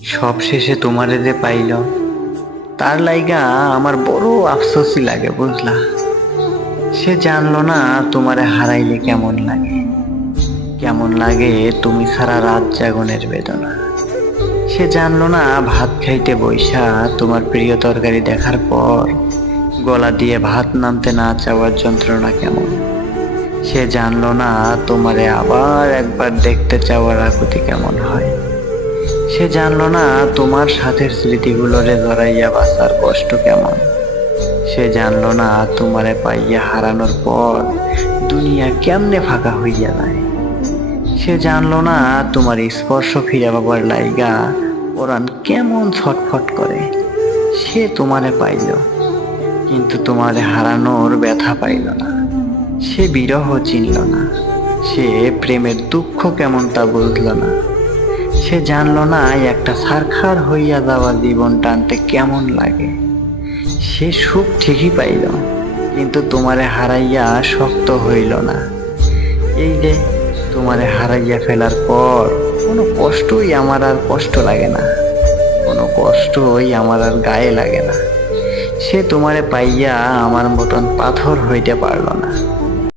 সব শেষে তোমারে যে পাইল, তার লাইগা আমার বড় আফসোসই লাগে, বুঝলা? সে জানলো না তোমারে হারাইলে কেমন লাগে, কেমন লাগে তুমি সারা রাত জাগনের বেদনা। সে জানলো না ভাত খাইতে বইসা তোমার প্রিয় তরকারি দেখার পর গলা দিয়ে ভাত নামতে না চাওয়ার যন্ত্রণা কেমন। সে জানলো না তোমারে আবার একবার দেখতে চাওয়ার আকুতি কেমন হয়। সে জানলো না তোমার সাথের স্মৃতিগুলোরে জড়াইয়া বাঁচার কষ্ট কেমন। সে জানলো না তোমারে পাইয়া হারানোর পর দুনিয়া কেমনে ফাঁকা হইয়া যায়। সে জানলো না তোমার স্পর্শ ফিরে পাবার লাইগা পরাণ কেমন ছটফট করে। সে তোমারে পাইল, কিন্তু তোমারে হারানোর ব্যথা পাইল না। সে বিরহ চিনল না, সে প্রেমের দুঃখ কেমন তা বুঝল না। সে জানলো না একটা ছারখার হইয়া যাওয়া জীবন টানতে কেমন লাগে। সে সুখ ঠিকই পাইল, কিন্তু তোমারে হারাইয়া শক্ত হইল না। এই যে তোমারে হারাইয়া ফেলার পর কোনো কষ্টই আমার আর কষ্ট লাগে না, কোনো কষ্টই আমার আর গায়ে লাগে না। সে তোমারে পাইয়া আমার মতন পাথর হইতে পারল না।